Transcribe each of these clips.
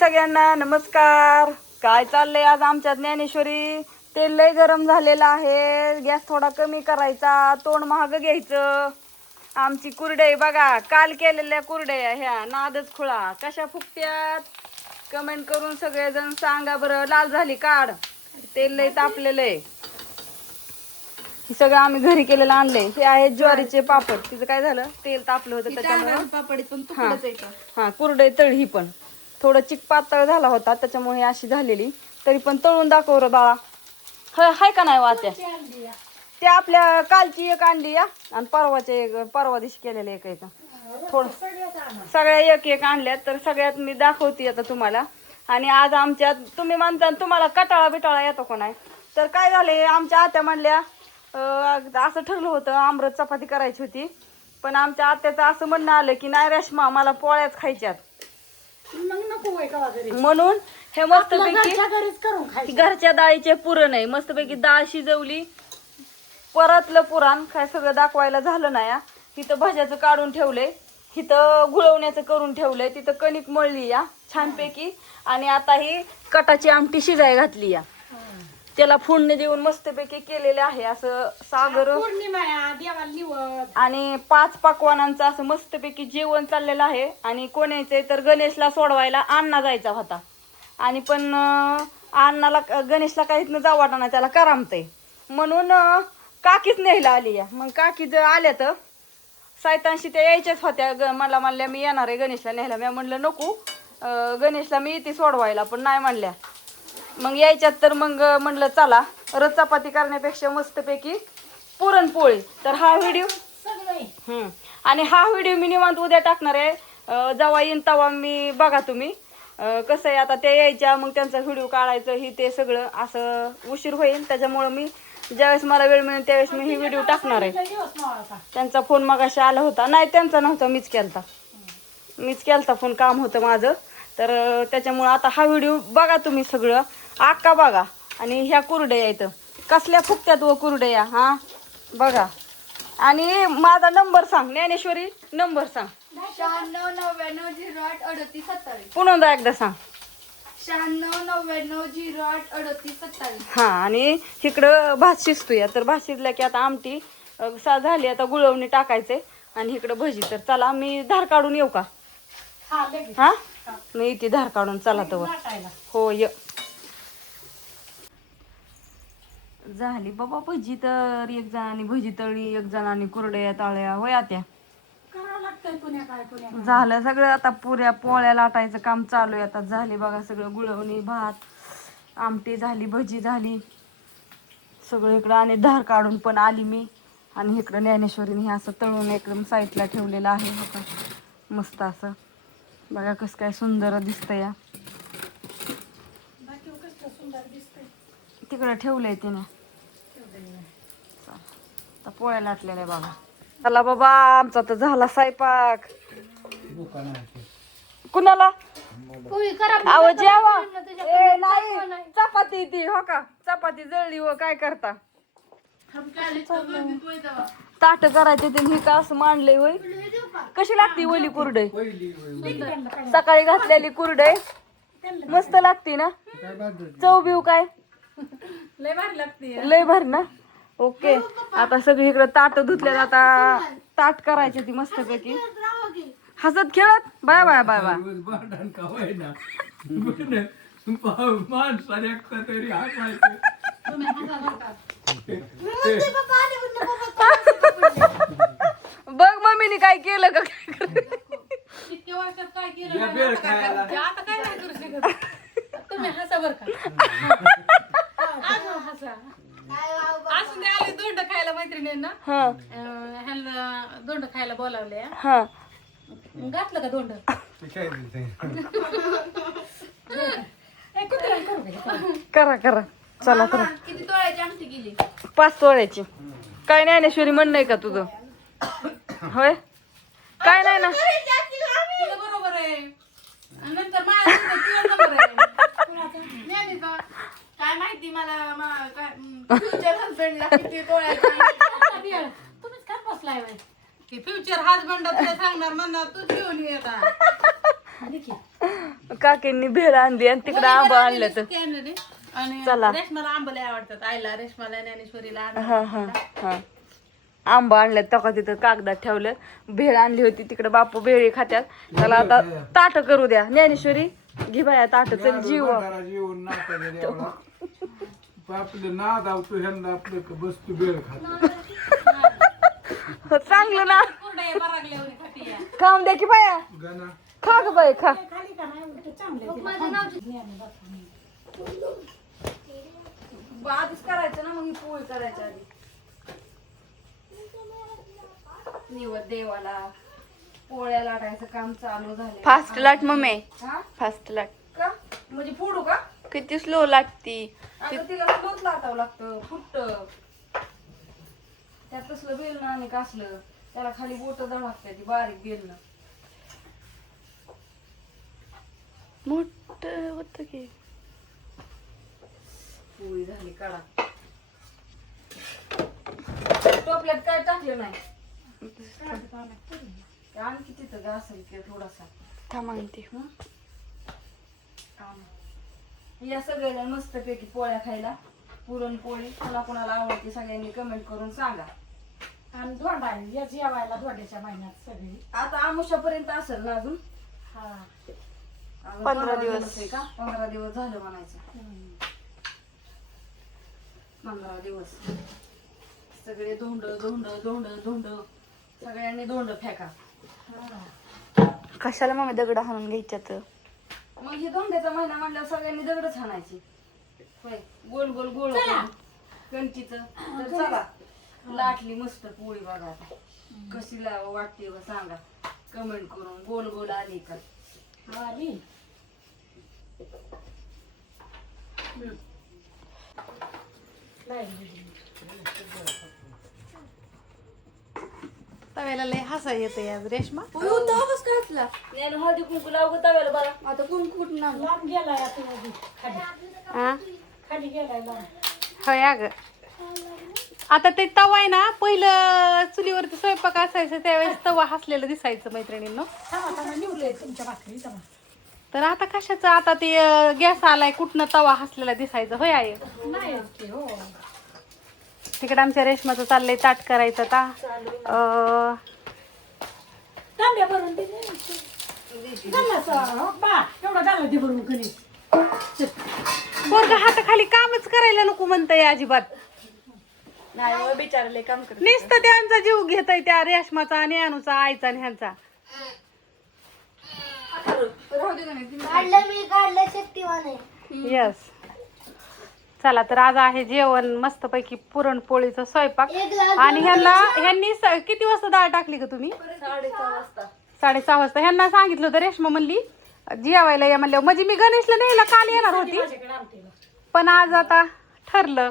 सगळ्यांना नमस्कार. काय चाललंय आज आमच्या ज्ञानेश्वरी? तेल लय गरम झालेलं आहे, गॅस थोडा कमी करायचा, तोंड महाग घ्यायचं. आमची कुरडई बघा, काल केलेल्या कुरडया ह्या नादच खुळा कशा फुकत्यात. कमेंट करून सगळेजण सांगा बरं. लाल झाली काढ, तेल लय तापलेलं आहे. हे सगळं आम्ही घरी केलेलं आणलंय. हे आहे ज्वारीचे पापड. तिचं काय झालं, तेल तापलं होतं त्याच्यामुळे हा कुरडई तळी पण थोडं चिक पातळ झाला होता, त्याच्यामुळे अशी झालेली. तरी पण तळून दाखव रे बाळा. हाय का नाही वात्या? ते आपल्या कालची एक आणली या, आणि परवा दिवशी केलेले एक एक थोडं सगळ्या एक एक आणल्यात. तर सगळ्यात मी दाखवते आता तुम्हाला. आणि आज आमच्यात तुम्ही म्हणता तुम्हाला कटाळा बिटाळा येतो का नाही, तर काय झाले, आमच्या आत्या म्हणल्या असं ठरलं होतं आमरस चपाती करायची होती. पण आमच्या आत्याचं असं म्हणणं आलं की नाही रेश्मा, मला पोळ्याच खायच्यात. म्हणून हे मस्तपैकी घरच्या डाळीचे पुरण आहे. मस्तपैकी डाळ शिजवली, परतलं पुराण काय सगळं दाखवायला झालं नाही. तिथं भज्याचं काढून ठेवलंय, तिथं गुळवण्याचं करून ठेवलंय, तिथं कणिक मळली या छानपैकी. आणि आता ही कटाची आमटी शिजाय घातली या, त्याला फोडणी देऊन मस्तपैकी केलेले आहे. असं सागर आणि 5 पकवानांचं असं मस्तपैकी जेवण चाललेलं आहे. आणि कोण यायचंय तर गणेशला सोडवायला अण्णा जायचा होता. आणि पण अण्णाला गणेशला काहीच न जाऊ वाटणार, त्याला करामतंय म्हणून काकीच न्यायला आली या. मग काकी जर आल्या तर सायतांशी त्या यायच्याच होत्या. मला म्हणल्या मी येणार आहे गणेशला न्यायला. मी म्हणलं नको, गणेशला मी येते सोडवायला, पण नाही म्हणल्या. मग यायच्यात तर मग म्हणलं चला, रस चपाती करण्यापेक्षा मस्तपैकी पुरणपोळी. तर हा व्हिडिओ आणि हा व्हिडिओ मी निवांत उद्या टाकणार आहे. जेव्हा येईन तेव्हा मी बघा तुम्ही कसं आहे. आता त्या यायच्या, मग त्यांचा व्हिडिओ काढायचं ही ते सगळं असं उशीर होईल. त्याच्यामुळं मी ज्यावेळेस मला वेळ मिळेल त्यावेळेस मी ही व्हिडिओ टाकणार आहे. त्यांचा फोन मगाशी आला होता. नाही त्यांचा नव्हता, मीच केलता फोन, काम होतं माझं. तर त्याच्यामुळं आता हा व्हिडिओ बघा तुम्ही सगळं आक्का बघा. आणि ह्या कुरड्या इथं कसल्या फुकत्यात व कुरड्या हा बघा. आणि माझा नंबर सांग ज्ञानेश्वरी, नंबर सांग. 9699083827. पुन्हा एकदा सांग. 9699083827. हा, आणि इकडं भात शिजतोय. तर भात शिजल्या की आता आमटी झाली, आता गुळवणी टाकायचे. आणि इकडं भजी. तर चला मी धार काढून येऊ का? हा, मी इथे धार काढून चला तर हो ये. झाली बाबा भजी. तर एक जणांनी भजी तळली, एक जणांनी कुरड्या ताळ्या होया त्या. झालं सगळं. आता पुऱ्या पोळ्या लाटायचं काम चालू आहे. आता झाले बघा सगळं, गुळवणी, भात, आमटी झाली, भजी झाली सगळं इकडं. आणि धार काढून पण आली मी. आणि इकडं ज्ञानेश्वरीने हे असं तळून एकदम साईडला ठेवलेलं आहे बघा, मस्त असं बघा कसं काय सुंदर दिसतंय या. तिकडं ठेवलंय तिने. आता पोळ्या लाटलेल्या आहे बघा. चला बाबा, आमचा तर झाला स्वयंपाक. कुणाला आव जेवा? ए नाही, चपाती ती हो का, चपाती जळली व काय करता. ताट करायचे ते हे का असं मांडलंय होय. कशी लागती ओली कुरडई? सकाळी घातलेली कुरडई मस्त लागती ना. चव बिव काय लय भारी लागते, लय भारी ना. ओके, आता सगळी इकडे ताट धुतले, आता ताट करायची ती मस्त पैकी हसत खेळत. Bye bye bye bye. बघ मम्मीने काय केलं का, काय इतक्या वर्षात काय केलं आता काय नाही करू शकत. तुम्ही हसा बर का. हसा असून आले दोंड खायला मैत्रिणींना. ह्यांना दोंड खायला बोलावले. हा घातलं का दोंड? करा करा चला करा. किती तोळ्याची आमटी गेली? 5 तोळ्याची. काय ज्ञानेश्वरी म्हणणं आहे का तुझं? होय, काय नाही ना. तुझं बरोबर आहे. नंतर काय माहिती मला फ्युचर हजबंडला किती तोळ्याची. तुम्हीच काय बसलाय फ्युचर हजबंड तुला सांगणार म्हणणार तू घेऊन ये आता. काकींनी भेळ आणली आणि तिकडे आंबा आणलं तर आणि चला. रेशमाला आंबे लय आवडतात. आईला, रेशमाला, ज्ञानेश्वरीला आणलं. हा हा हा आंबा आणल्यात तका तिथं कागदात ठेवलं. भेळ आणली होती तिकडे बापू भेळी खात्यात. त्याला आता ताट करू द्या. ज्ञानेश्वरी घे बाया ताट चल जीव जीवन नाका आपलं नाद आवतो ह्यांना आपलं बसतो बेळ खात चांगलं ना कुरडया बरागल्यावर खाती या. खाऊन द्या की बाया गणा खा ग बाई खा. आधीच करायचं ना मग ही पोळी करायची आधी. निवद देवाला पोळ्या लाटायचं काम चालू झालं. फास्ट लाट मम्मी हा फास्ट लाट का म्हणजे फोडू का किती स्लो लागती आता तिला स्लोच लाटावं लागतं फुट्ट त्यात तसलं बेलणं आणि कासलं त्याला खाली बोट लागते ती बारीक बेलणं. मोठ होत की पोळी झाली काढा. टोपल्यात काय टाकलं नाही आणखी तिथं ग असेल की थोडासा. थांब आणते. या सगळ्याला मस्त पैकी पोळ्या खायला. पुरणपोळी कोणाला आवडते सगळ्यांनी कमेंट करून सांगा. आणि धोंडा आहे. या जेवायला धोंड्याच्या महिन्यात सगळी. आता आमुष्यापर्यंत असेल ना अजून हा. अजून 15 दिवस. आहे का 15 दिवस झालं म्हणायचं. 15 दिवस सगळे धोंड धोंड धोंड धोंड सगळ्यांनी धोंड फेका. कशाला मम्मी दगड हाणून घ्यायच्यात. मग हे धोंड्याचा महिना म्हणल्यावर सगळ्यांनी दगडच हाणायची होय. गोल गोल गोळ कणकीच तर चला लाटली मस्त पोळी बघा आता कशी वाटते व सांगा कमेंट करून. गोल गोल आली का तव्याला लय हसा येते आज रेशमा. हळदी कुंकू लावू का तव्याला बघा. आता कोण कुठून लांब गेलाय आता मध्ये. खाली गेलाय लांब. होय अग आता ते तवा आहे ना पहिलं चुलीवरती स्वयंपाक असायचं त्यावेळेस तवा हसलेलं दिसायचं मैत्रिणींनो. थांबा निवडले तुमच्या भाकरी. थांबा. तर आता कशाचं आता ते गॅस आलाय कुठनं तवा हसलेला दिसायचं होय आहे. नाही ते हो. तिकडे आमच्या रेशमाचं चाललंय ताट करायचं आता. तांब्या भरून दे. बा एवढं घाला ते भरून कधी. पोरगं हात खाली कामच करायला नको म्हणतंय अजिबात. नाही बिचारले काम करत नुसतं त्यांचा जीव घेतय त्या रेशमाचा आणि अनुचा आईचा आणि ह्यांचा. राहू दे का नाही काढलं शक्तिवान आहे. यस चला तर आज आहे जेवण मस्तपैकी पुरणपोळीचा स्वयंपाक. आणि ह्यांनी किती वाजता डाळ टाकली का तुम्ही. 6:30 वाजता 6:30 वाजता. ह्यांना सांगितलं होतं रेशमा म्हणली जेवायला या म्हणलं म्हणजे मी गणेशला न्यायला काल येणार होती पण आज आता ठरलं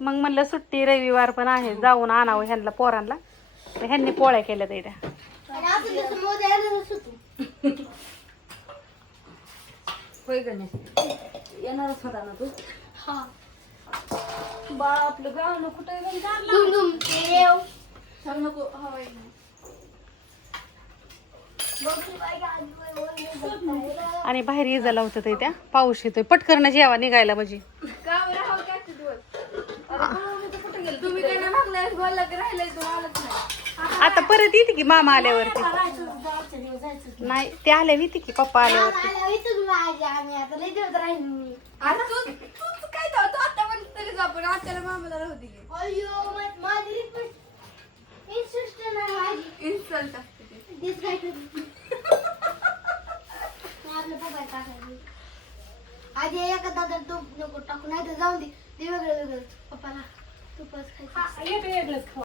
मग म्हणलं सुट्टी रविवार पण आहे जाऊन आणावं ह्यांना पोरांना. तर ह्यांनी पोळ्या केल्या त्या आणि आपण तसं मोदी येणारच होतो. होय गणेश येणारच होता ना तू. बाळ आपलं गाणं कुठे धुम धुम देव. सांग नको हवाई आणि बाहेर इजा लावतात त्या पाऊस येतोय पटकन जेवा निघायला म्हणजे. तुम्ही काय नाही मागल्या बोलला की राहिलंय तुम्हालाच नाही. आता परत येते की मामा आल्यावरती. नाही ते आल्या येते की पप्पा आल्यावरती. आम्ही आता लय दिवस राहील मी. आता तूच काय तू आता पण तरी आपण आत्याला मामाला राहू दे. अय्यो माझी रिक्वेस्ट इन्सिस्ट नाही माझी. इन्सल्ट असते ते. दिस काय करते. आपलं पप्पा टाकायचं आधी एका दादा तूप नको टाकू नाही तर जाऊ दे. ते वेगळं वेगळं पप्पाला तूपच खायचं. वेगळंच